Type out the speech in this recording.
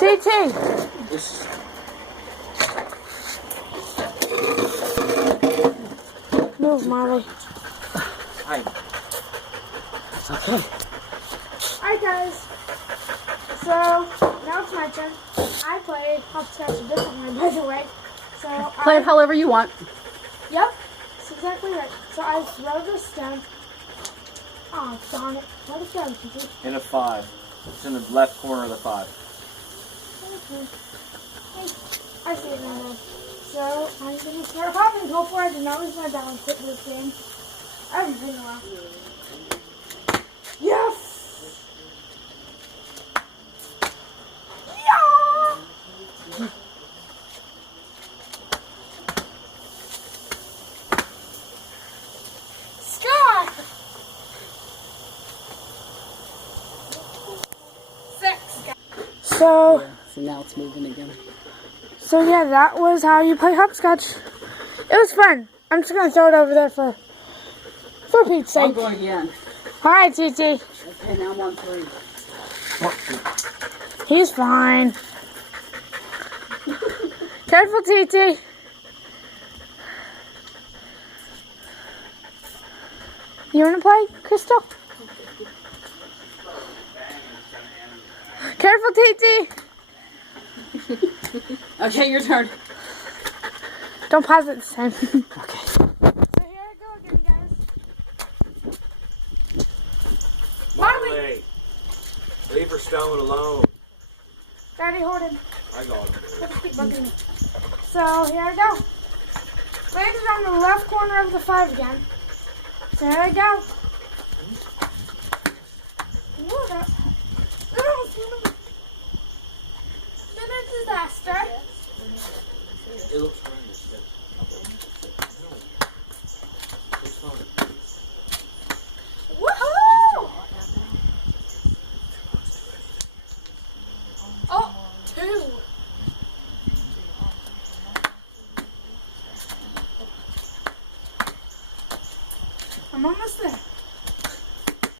TT. Move, Molly. Hi. It's okay. Alright, guys. So, now it's my turn. I played hopscotch a different way, by the way. So Play it however you want. Yep. That's exactly right. So I throw this stone. Oh, darn it. Let it go, TT. In a 5. It's in the left corner of the 5. Okay. I see it now. So I'm gonna start hopping. Hopefully I do not lose my balance with this game. I haven't been around. Yes! Yeah! Score! 6. So now it's moving again. So yeah, that was how you play hopscotch. It was fun. I'm just gonna throw it over there for Pete's sake. I'm going again. All right, TT. Okay, now I'm on 3. He's fine. Careful, TT. You wanna play, Crystal? Careful, TT. Okay, your turn. Don't pause it this time. Okay. So here I go again, guys. Marley! Leave her stone alone. Daddy, hold him. I got it. Let's keep bugging me. So here I go. Landed on the left corner of the 5 again. So here I go. What a disaster. It looks horrendous. It's fine. Woohoo! Oh, 2. I'm almost there.